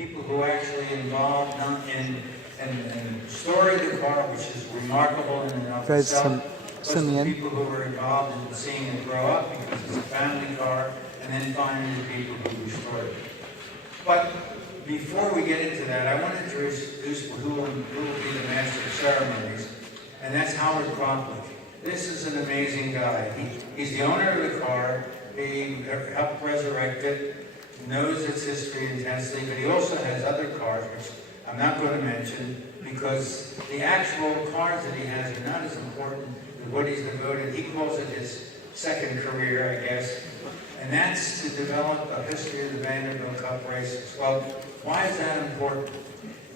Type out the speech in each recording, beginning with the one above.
people who actually involved in storing the car, which is remarkable in and of itself. Those are the people who were involved in seeing it grow up because it's a family car, and then finally the people who restored it. But before we get into that, I want to introduce who will be the master of ceremonies, and that's Howard Kroplik. This is an amazing guy. He's the owner of the car. He helped resurrect it, knows its history intensely, but he also has other cars, which I'm not going to mention, because the actual cars that he has are not as important as what he's devoted. He calls it his second career, I guess, and that's to develop a history of the Vanderbilt Cup races. Well, why is that important?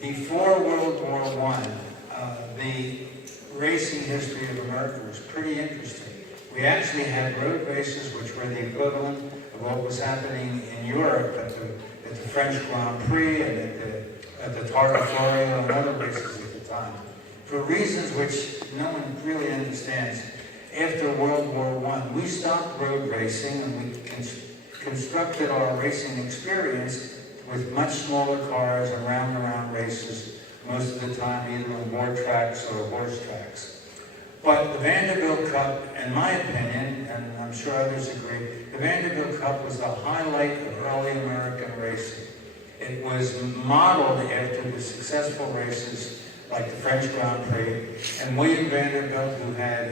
Before World War I, the racing history of America was pretty interesting. We actually had road races which were the equivalent of what was happening in Europe at the French Grand Prix and at the Targa Florio and other races at the time. For reasons which no one really understands, after World War I, we stopped road racing and we constructed our racing experience with much smaller cars and round-and-round races, most of the time either on board tracks or horse tracks. But the Vanderbilt Cup, in my opinion, and I'm sure others agree, the Vanderbilt Cup was the highlight of early American racing. It was modeled after the successful races like the French Grand Prix, and William Vanderbilt, who had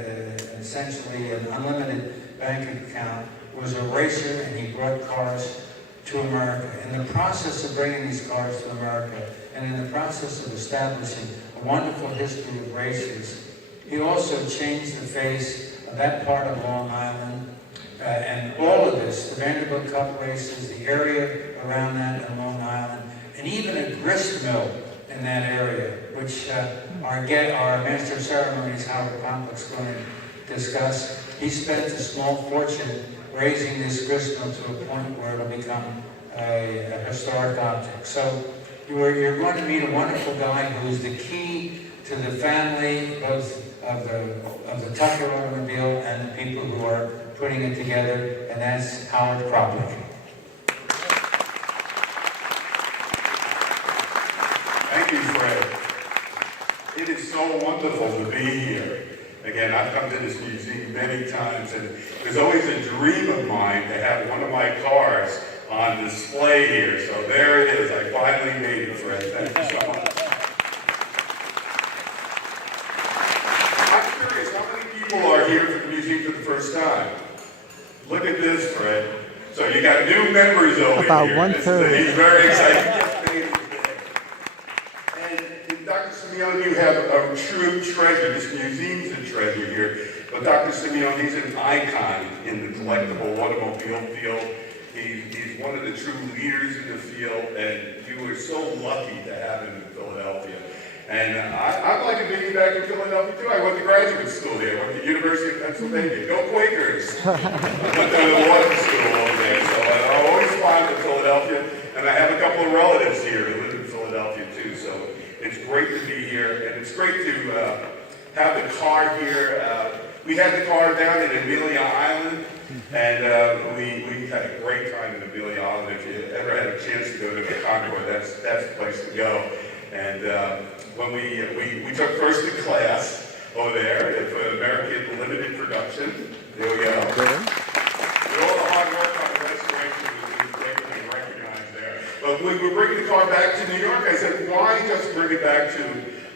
essentially an unlimited bank account, was a racer, and he brought cars to America. In the process of bringing these cars to America, and in the process of establishing a wonderful history of races, he also changed the face of that part of Long Island, and all of this, the Vanderbilt Cup races, the area around that in Long Island, and even a grist mill in that area, which our Master of Ceremonies, Howard Kroplik, is going to discuss. He spent a small fortune raising this grist mill to a point where it'll become a historic object. So you're going to meet a wonderful guy who's the key to the family, both of the Tucker automobile and the people who are putting it together, and that's Howard Kroplik. Thank you, Fred. It is so wonderful to be here. Again, I've come to this museum many times, and it was always a dream of mine to have one of my cars on display here. So there it is. I finally made it, Fred. Thank you so much. I'm curious, how many people are here for the museum for the first time? Look at this, Fred. So you got new members over About here. 1/3. He's very excited. And Dr. Simeone, you have a true treasure. This museum's a treasure here. But Dr. Simeone, he's an icon in the collectible automobile field. He's one of the true leaders in the field, and you were so lucky to have him in Philadelphia. And I'd like to be back in Philadelphia too. I went to graduate school there. I went to the University of Pennsylvania. Go Quakers! I went to the law school over there, so I'm always fond of Philadelphia. And I have a couple of relatives here who live in Philadelphia too, so it's great to be here. And it's great to have the car here. We had the car down in Amelia Island, and we had a great time in Amelia Island. If you ever had a chance to go to the Concord, that's the place to go. And when we took first in class over there for American Limited Production. There we go. With all the hard work on the restoration, we great to be recognized there. But when we were bringing the car back to New York, I said, why just bring it back to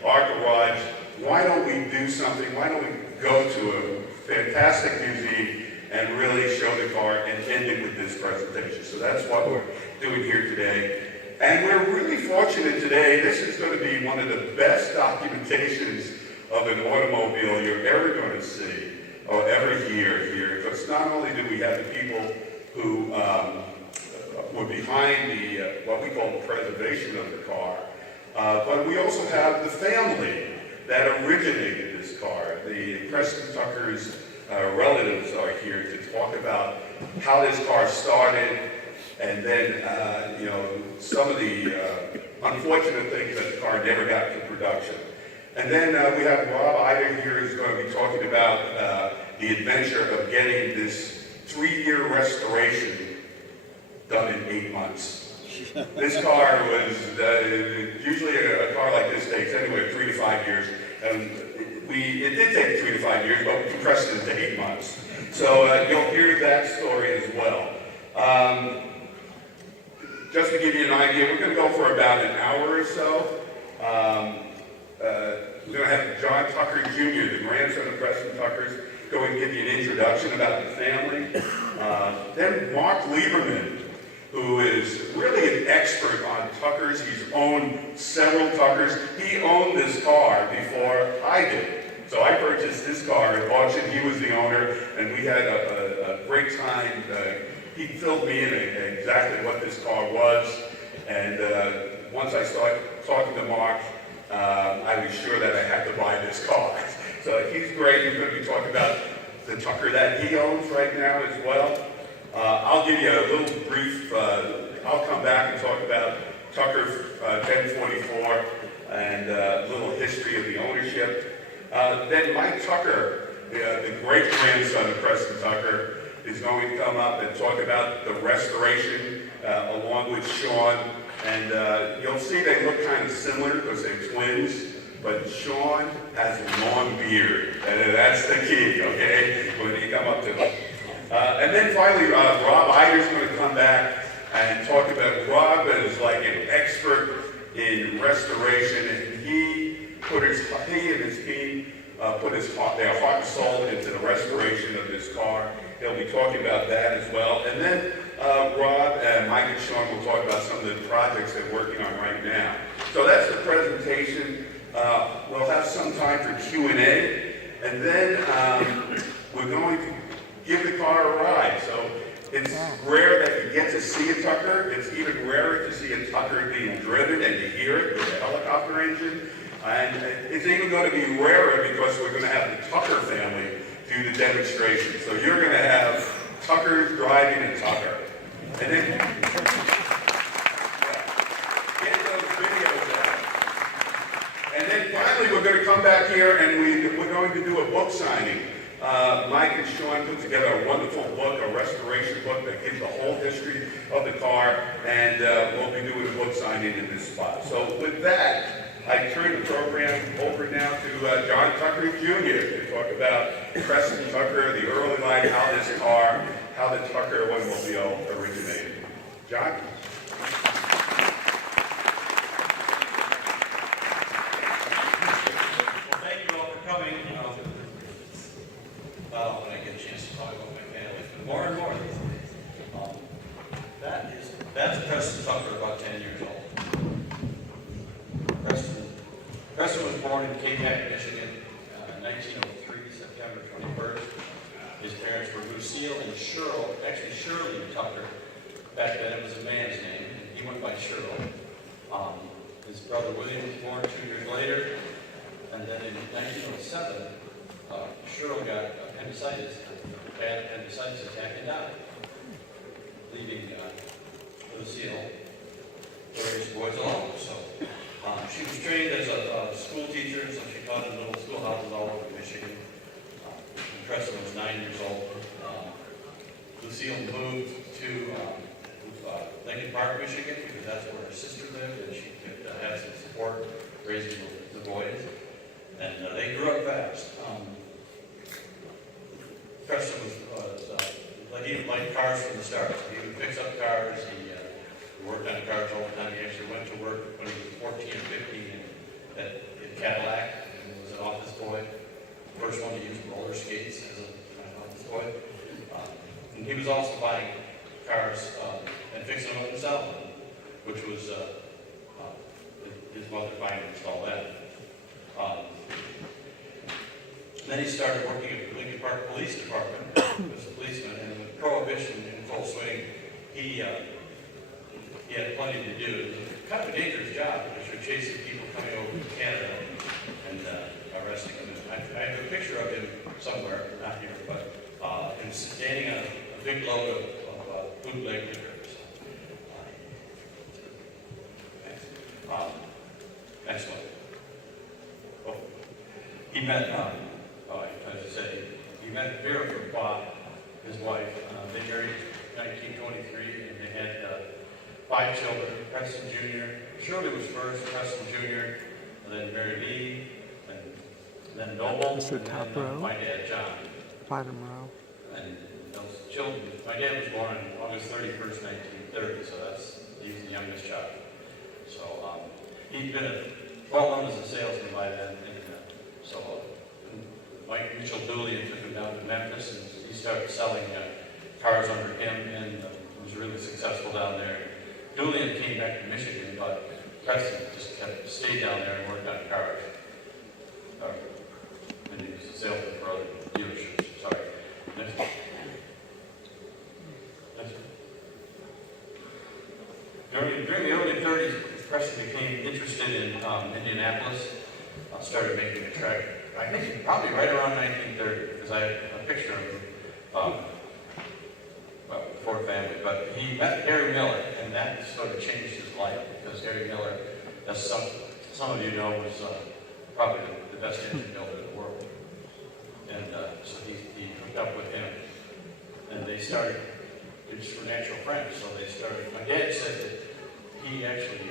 our garage? Why don't we do something? Why don't we go to a fantastic museum and really show the car and end it with this presentation? So that's what we're doing here today. And we're really fortunate today. This is going to be one of the best documentations of an automobile you're ever going to see or ever hear here. Because not only do we have the people who were behind the what we call the preservation of the car, but we also have the family that originated this car. The Preston Tucker's relatives are here to talk about how this car started, and then some of the unfortunate things that the car never got to production. And then we have Rob Ida here who's going to be talking about the adventure of getting this 3-year restoration done in 8 months. This car was, usually a car like this takes anywhere 3 to 5 years. It did take 3 to 5 years, but we compressed it into 8 months. So you'll hear that story as well. Just to give you an idea, we're going to go for about an hour or so. We're going to have John Tucker Jr., the grandson of Preston Tucker's, go and give you an introduction about the family. Then Mark Lieberman, who is really an expert on Tuckers. He's owned several Tuckers. He owned this car before I did. So I purchased this car at auction. He was the owner, and we had a great time. He filled me in exactly what this car was. And once I started talking to Mark, I was sure that I had to buy this car. So he's great. He's going to be talking about the Tucker that he owns right now as well. I'll give you a little brief, I'll come back and talk about Tucker 1044 and a little history of the ownership. Then Mike Tucker, the great-grandson of Preston Tucker, is going to come up and talk about the restoration along with Sean. And you'll see they look kind of similar because they're twins. But Sean has a long beard, and that's the key, okay, when you come up to it. And then finally, Rob Eider's going to come back and talk about, Rob is like an expert in restoration, and he and his team put their heart and soul into the restoration of this car. He'll be talking about that as well. And then Rob and Mike and Sean will talk about some of the projects they're working on right now. So that's the presentation. We'll have some time for Q&A, and then we're going to give the car a ride. So it's rare that you get to see a Tucker. It's even rarer to see a Tucker being driven and to hear it with a helicopter engine. And it's even going to be rarer because we're going to have the Tucker family do the demonstration. So you're going to have Tucker driving a Tucker. And then get those videos out. And then finally, we're going to come back here and we're going to do a book signing. Mike and Sean put together a wonderful book, a restoration book that gives the whole history of the car, and we'll be doing a book signing in this spot. So with that, I turn the program over now to John Tucker Jr. to talk about Preston Tucker, the early life, how the Tucker automobile originated. John? When I get a chance to talk about my family, but more and more, that's Preston Tucker, about 10 years old. Preston was born in Cape, Michigan, in 1903, September 21st. His parents were Lucille and Shirley Tucker. Back then it was a man's name, and he went by Shirley. His brother William was born 2 years later, and then in 1907, Shirley got appendicitis, a bad appendicitis attack, and died, leaving Lucille for his boys alone. So she was trained as a school teacher, so she taught in little schoolhouses all over Michigan. Preston was 9 years old. Lucille moved to Lincoln Park, Michigan, because that's where her sister lived, and she could have some support raising the boys. And they grew up fast. Preston he liked cars from the start. He would fix up cars. He worked on cars all the time. He actually went to work when he was 14 or 15 in Cadillac, and was an office boy. First one to use roller skates as an office boy. And he was also buying cars and fixing them up himself, which was his mother finally installed that. Then he started working at the Lincoln Park Police Department as a policeman, and with Prohibition in full swing, he had plenty to do. It was kind of a dangerous job because you're chasing people coming over to Canada and arresting them. I have a picture of him somewhere, not here, but him standing on a big load of bootleg liquor. Next one. Oh, he met, he met Vera Bob, his wife. They married in 1923, and they had 5 children, Preston Jr., Shirley was first, Preston Jr., and then Mary Lee, and then Noble, That's the and top then row. my dad, John. Bottom row. And those children, my dad was born on August 31st, 1930, so he's the youngest child. So he'd been well known as a salesman by then, and so Mike Mitchell Dooley took him down to Memphis, and he started selling cars under him, and was really successful down there. Dooley came back to Michigan, but Preston just stayed down there and worked on cars. And he was a salesman for other dealerships. Sorry. Next one. During the early 30s, Preston became interested in Indianapolis. Started making a trek. I think probably right around 1930, because I have a picture of him. Well, before family, but he met Harry Miller, and that sort of changed his life, because Harry Miller, as some of you know, was probably the best engine builder in the world. And so he hooked up with him, and they started, they just were natural friends, so they started. My dad said that he actually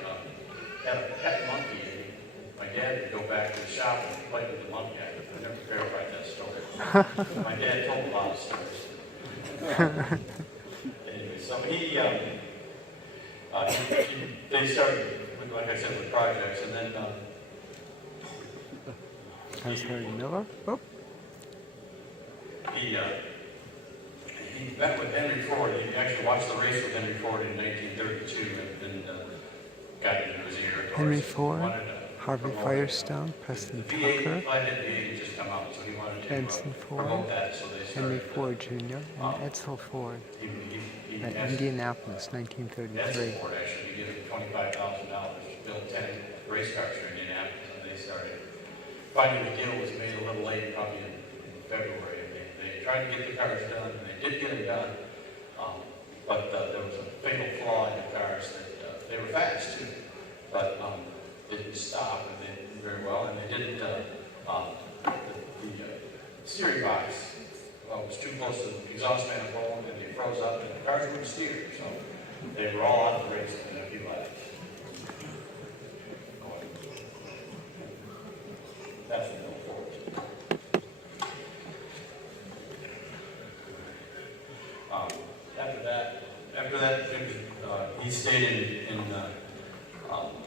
had a pet monkey, and my dad would go back to the shop and play with the monkey. I never verified that story. My dad told a lot of stories. Anyway, so they started, like I said, with projects, and then That's Harry Miller. Oh. he met with Henry Ford. He actually watched the race with Henry Ford in 1932, and got into his ear. Henry Ford, Harvey Firestone, Preston Tucker, V8 just come out, so he wanted to Benson Ford, promote that, so they started. Henry Ford Jr., and Edsel Ford He at asked Indianapolis, Edsel 1933. Ford actually to give him $25,000 to build 10 race cars for Indianapolis, and they started. Finally, the deal was made a little late, probably in February. They tried to get the cars done, and they did get them done, but there was a fatal flaw in the cars that they were fast too, but didn't stop, and they did very well, and they didn't. The steering box was too close to the exhaust manifold, and they froze up, and the cars wouldn't steer, so they were all out of the race in a few laps. That's the middle Ford. After that, he stayed in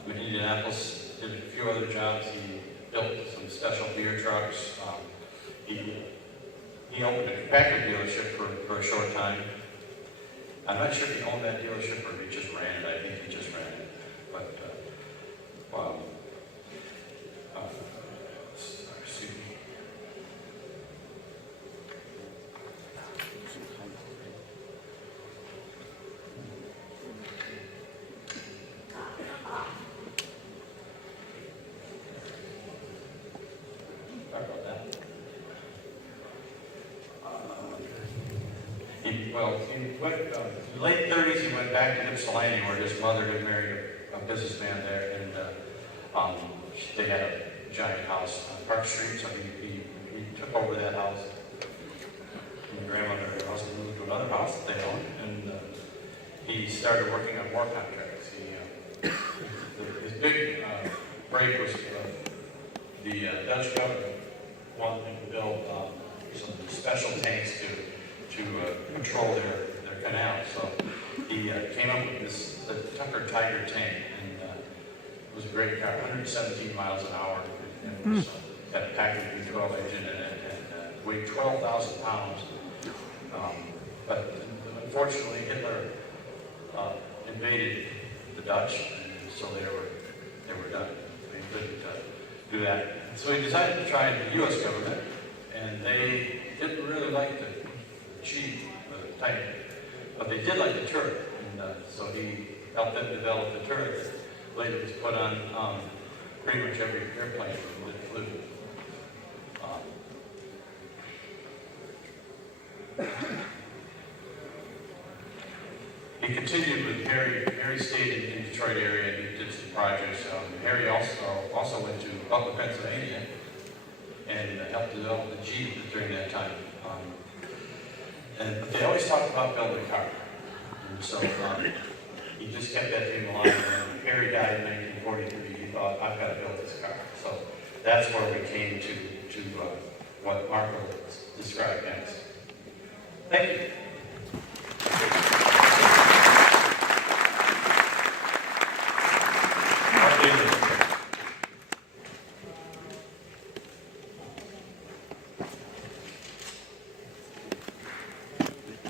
Indianapolis, did a few other jobs. He built some special beer trucks. He opened a compactor dealership for a short time. I'm not sure if he owned that dealership or he just ran it. I think he just ran it. But, excuse me. Sorry about that. He went, in the late 30s, he went back to Ypsilanti, where his mother had married a businessman there, and they had a giant house on Park Street, so he took over that house. And my grandmother and her husband moved to another house that they owned, and he started working on war contracts. His big break was the Dutch government wanted him to build some special tanks to control their canal. So he came up with the Tucker Tiger tank, and it was a great car, 117 miles an hour, and it was, had a Packard V12 engine in it, and weighed 12,000 pounds. But unfortunately, Hitler invaded the Dutch, and so they were done. They couldn't do that. So he decided to try the U.S. government, and they didn't really like the cheap Tiger, but they did like the turret, and so he helped them develop the turret that later was put on pretty much every airplane that flew. He continued with Harry. Harry stayed in the Detroit area and he did some projects. Harry also went to Butler, Pennsylvania, and helped develop the Jeep during that time. And they always talked about building a car. And so He just kept that dream alive. And when Harry died in 1943, he thought, I've got to build this car. So that's where we came to what Mark will describe next. Thank you.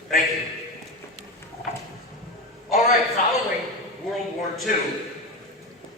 Thank you. All right, following World War II,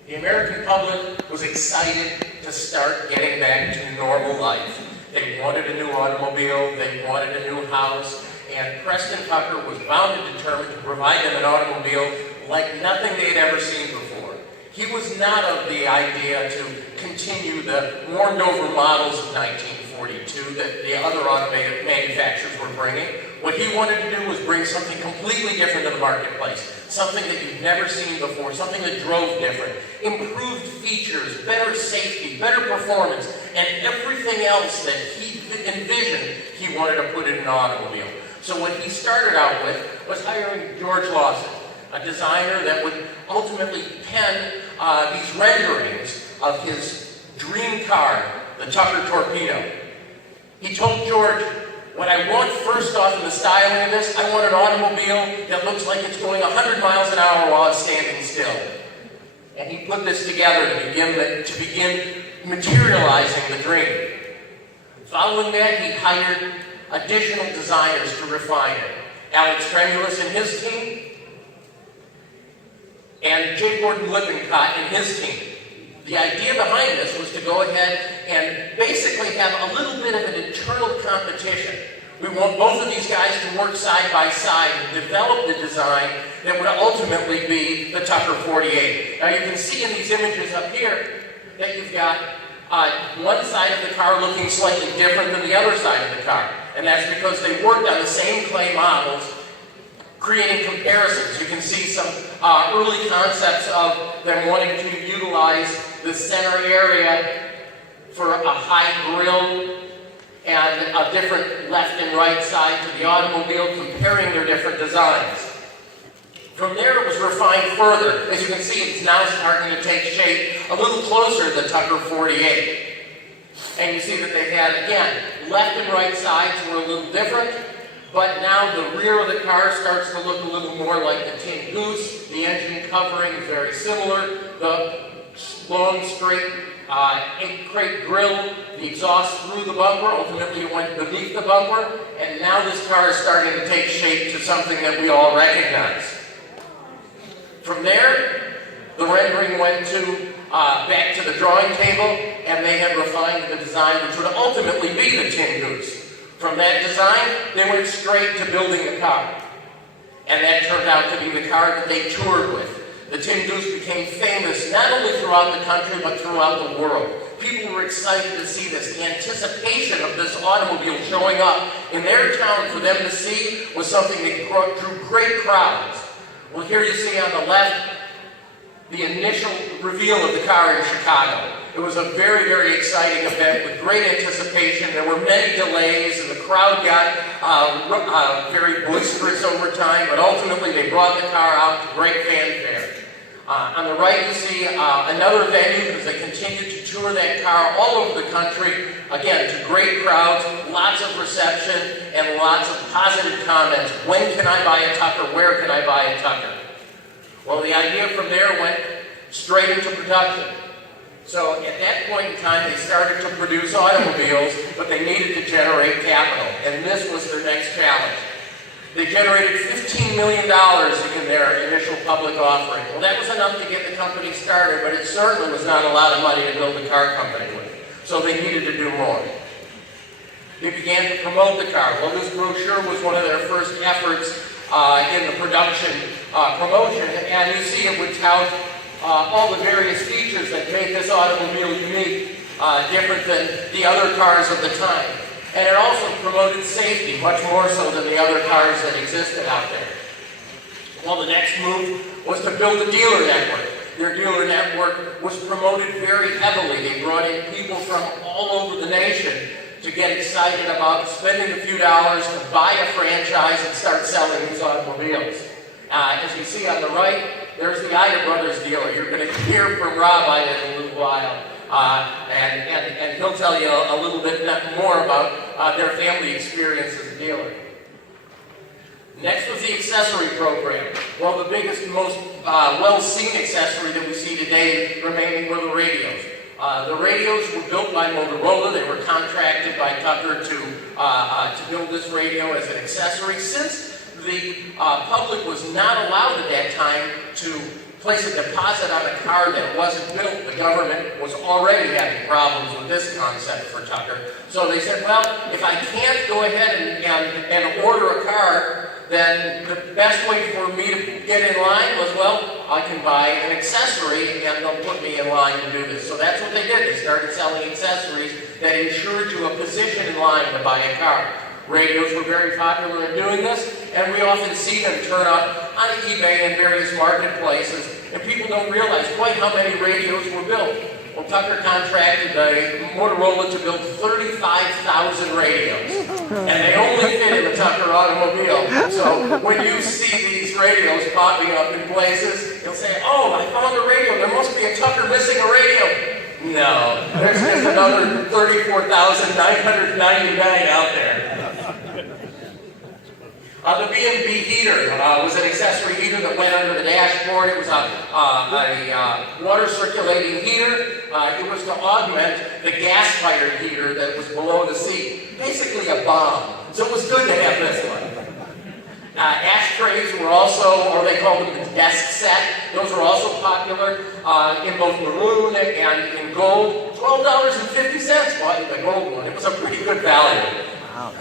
the American public was excited to start getting back to normal life. They wanted a new automobile, they wanted a new house, and Preston Tucker was bound and determined to provide them an automobile like nothing they had ever seen before. He was not of the idea to continue the warmed-over models of 1942 that the other automated manufacturers were bringing. What he wanted to do was bring something completely different to the marketplace, something that you've never seen before, something that drove different, improved features, better safety, better performance, and everything else that he envisioned he wanted to put in an automobile. So what he started out with was hiring George Lawson, a designer that would ultimately pen these renderings of his dream car, the Tucker Torpedo. He told George, what I want first off in the styling of this, I want an automobile that looks like it's going 100 miles an hour while it's standing still. And he put this together to begin materializing the dream. Following that, he hired additional designers to refine it. Alex Tremulous and his team, and J. Gordon Lippincott and his team. The idea behind this was to go ahead and basically have a little bit of an internal competition. We want both of these guys to work side by side and develop the design that would ultimately be the Tucker 48. Now you can see in these images up here that you've got one side of the car looking slightly different than the other side of the car. And that's because they worked on the same clay models, creating comparisons. You can see some early concepts of them wanting to utilize the center area for a high grille and a different left and right side to the automobile, comparing their different designs. From there, it was refined further. As you can see, it's now starting to take shape a little closer to the Tucker 48. And you see that they had, again, left and right sides were a little different, but now the rear of the car starts to look a little more like the Tin Goose. The engine covering is very similar. The long, straight, 8-crate grille, the exhaust through the bumper, ultimately it went beneath the bumper, and now this car is starting to take shape to something that we all recognize. From there, the rendering went to back to the drawing table, and they had refined the design, which would ultimately be the Tin Goose. From that design, they went straight to building the car. And that turned out to be the car that they toured with. The Tin Goose became famous not only throughout the country, but throughout the world. People were excited to see this. The anticipation of this automobile showing up in their town for them to see was something that drew great crowds. Well, here you see on the left the initial reveal of the car in Chicago. It was a very, very exciting event with great anticipation. There were many delays, and the crowd got very boisterous over time, but ultimately they brought the car out to great fanfare. On the right, you see another venue because they continued to tour that car all over the country, again, to great crowds, lots of reception, and lots of positive comments. When can I buy a Tucker? Where can I buy a Tucker? Well, the idea from there went straight into production. So at that point in time, they started to produce automobiles, but they needed to generate capital, and this was their next challenge. They generated $15 million in their initial public offering. Well, that was enough to get the company started, but it certainly was not a lot of money to build a car company with. So they needed to do more. They began to promote the car. Well, this brochure was one of their first efforts in the production promotion, and you see it would tout all the various features that made this automobile unique, different than the other cars of the time. And it also promoted safety, much more so than the other cars that existed out there. Well, the next move was to build a dealer network. Their dealer network was promoted very heavily. They brought in people from all over the nation to get excited about spending a few dollars to buy a franchise and start selling these automobiles. As you see on the right, there's the Ida Brothers dealer. You're going to hear from Rob Ida in a little while. And he'll tell you a little bit more about their family experience as a dealer. Next was the accessory program. Well, the biggest and most well-seen accessory that we see today remaining were the radios. The radios were built by Motorola. They were contracted by Tucker to build this radio as an accessory. Since the public was not allowed at that time to place a deposit on a car that wasn't built, the government was already having problems with this concept for Tucker. So they said, well, if I can't go ahead and order a car, then the best way for me to get in line was, well, I can buy an accessory and they'll put me in line to do this. So that's what they did. They started selling accessories that ensured you a position in line to buy a car. Radios were very popular in doing this, and we often see them turn up on eBay and various marketplaces, and people don't realize quite how many radios were built. Well, Tucker contracted Motorola to build 35,000 radios, and they only fit in the Tucker automobile. So when you see these radios popping up in places, you'll say, oh, I found a radio. There must be a Tucker missing a radio. No, there's just another 34,999 out there. The B&B heater was an accessory heater that went under the dashboard. It was a water circulating heater. It was to augment the gas-fired heater that was below the seat. Basically a bomb. So it was good to have this one. Ashtrays were also, or they called them the desk set. Those were also popular in both maroon and in gold. $12.50 bought the gold one. It was a pretty good value. Wow.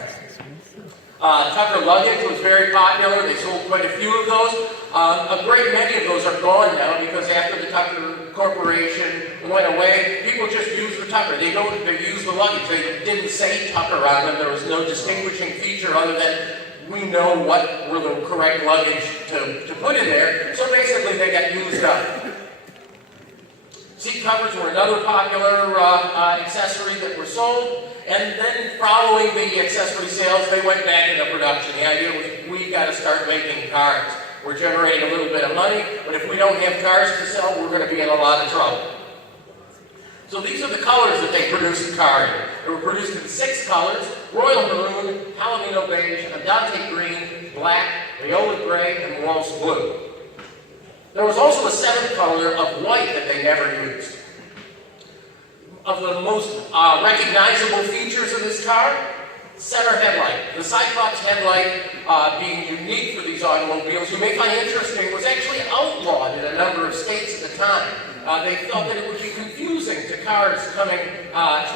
Tucker luggage was very popular. They sold quite a few of those. A great many of those are gone now because after the Tucker Corporation went away, people just used the Tucker. They used the luggage. They didn't say Tucker on them. There was no distinguishing feature other than we know what were the correct luggage to put in there. So basically they got used up. Seat covers were another popular accessory that were sold. And then following the accessory sales, they went back into production. The idea was, we got to start making cars. We're generating a little bit of money, but if we don't have cars to sell, we're going to be in a lot of trouble. So these are the colors that they produced the car in. They were produced in 6 colors: royal maroon, palomino beige, andante green, black, viola gray, and waltz blue. There was also a 7th color of white that they never used. Of the most recognizable features of this car, center headlight. The Cyclops headlight, being unique for these automobiles, you may find interesting, was actually outlawed in a number of states at the time. They felt that it would be confusing to cars coming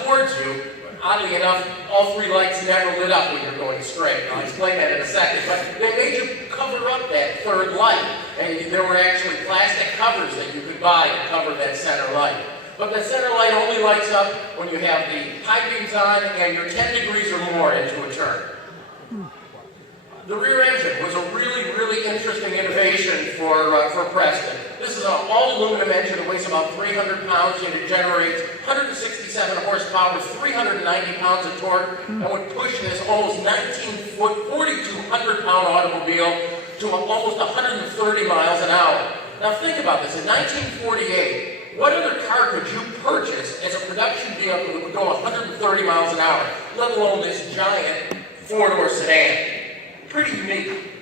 towards you. Oddly enough, all 3 lights never lit up when you're going straight. I'll explain that in a second. But they made you cover up that 3rd light. And there were actually plastic covers that you could buy to cover that center light. But the center light only lights up when you have the high beams on and you're 10 degrees or more into a turn. The rear engine was a really, really interesting innovation for Preston. This is an all-aluminum engine that weighs about 300 pounds and it generates 167 horsepower, 390 pounds of torque, and would push this almost 19-foot, 4,200-pound automobile to almost 130 miles an hour. Now think about this. In 1948, what other car could you purchase as a production vehicle that would go 130 miles an hour, let alone this giant 4-door sedan? Pretty unique.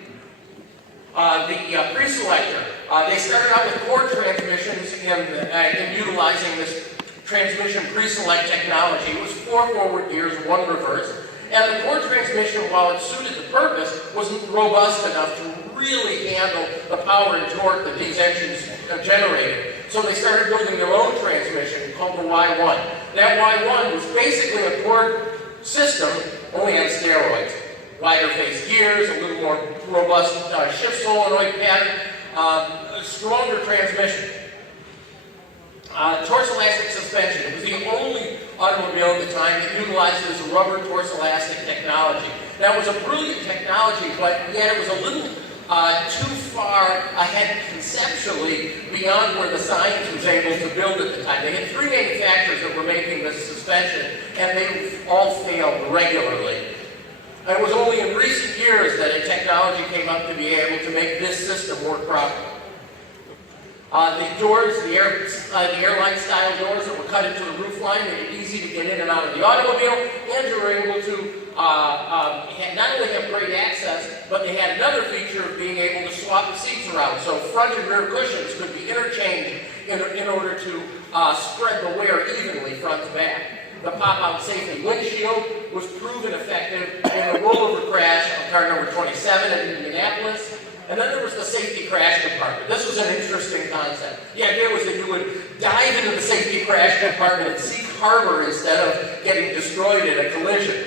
The pre-selector, they started out with core transmissions in utilizing this transmission pre-select technology. It was 4 forward gears, 1 reverse. And the core transmission, while it suited the purpose, wasn't robust enough to really handle the power and torque that these engines generated. So they started building their own transmission called the Y1. That Y1 was basically a core system, only on steroids. Wider face gears, a little more robust shift solenoid pattern, a stronger transmission. Torque elastic suspension. It was the only automobile at the time that utilized this rubber torque elastic technology. Now, it was a brilliant technology, but yet it was a little too far ahead conceptually beyond where the science was able to build at the time. They had 3 manufacturers that were making this suspension, and they all failed regularly. And it was only in recent years that a technology came up to be able to make this system work properly. The doors, the airline style doors that were cut into the roof line made it easy to get in and out of the automobile, and you were able to not only have great access, but they had another feature of being able to swap the seats around. So front and rear cushions could be interchanged in order to spread the wear evenly front to back. The pop-out safety windshield was proven effective in the rollover crash of car number 27 in Indianapolis. And then there was the safety crash compartment. This was an interesting concept. The idea was that you would dive into the safety crash compartment and seek harbor instead of getting destroyed in a collision.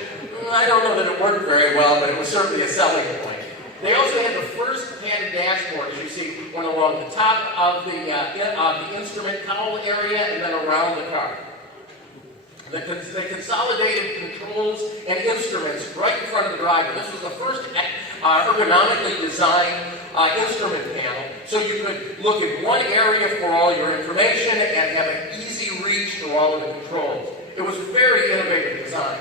I don't know that it worked very well, but it was certainly a selling point. They also had the first padded dashboard, as you see, went along the top of the instrument cowl area and then around the car. They consolidated controls and instruments right in front of the driver. This was the first ergonomically designed instrument panel, so you could look at one area for all your information and have an easy reach to all of the controls. It was a very innovative design.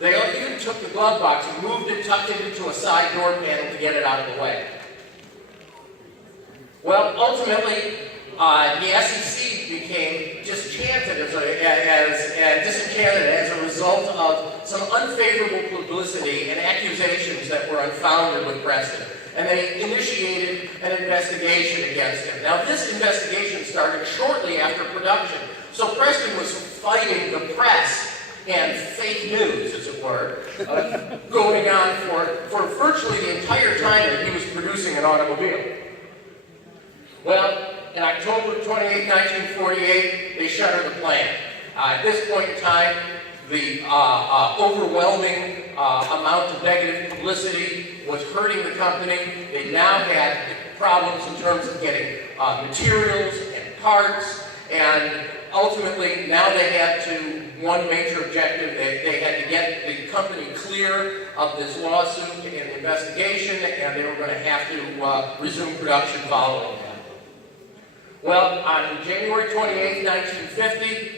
They even took the glove box and moved it, tucked it into a side door panel to get it out of the way. Well, ultimately, the SEC became disenchanted as a result of some unfavorable publicity and accusations that were unfounded with Preston. And they initiated an investigation against him. Now, this investigation started shortly after production. So Preston was fighting the press and fake news, as it were, going on for virtually the entire time that he was producing an automobile. Well, in October 28, 1948, they shuttered the plant. At this point in time, the overwhelming amount of negative publicity was hurting the company. They now had problems in terms of getting materials and parts, and ultimately now they had to, one major objective, they had to get the company clear of this lawsuit and investigation, and they were going to have to resume production following that. Well, on January 28, 1950,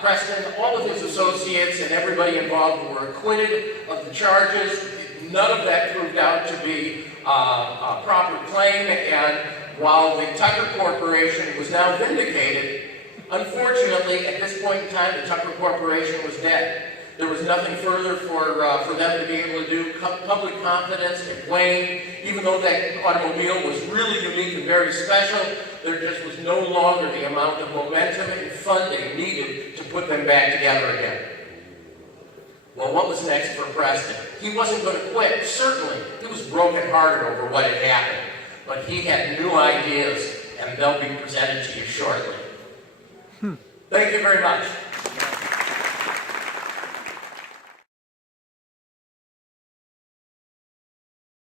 Preston, all of his associates, and everybody involved were acquitted of the charges. None of that proved out to be a proper claim, and while the Tucker Corporation was now vindicated, unfortunately, at this point in time, the Tucker Corporation was dead. There was nothing further for them to be able to do. Public confidence had waned. Even though that automobile was really unique and very special, there just was no longer the amount of momentum and funding needed to put them back together again. Well, what was next for Preston? He wasn't going to quit, certainly. He was brokenhearted over what had happened. But he had new ideas, and they'll be presented to you shortly. Thank you very much.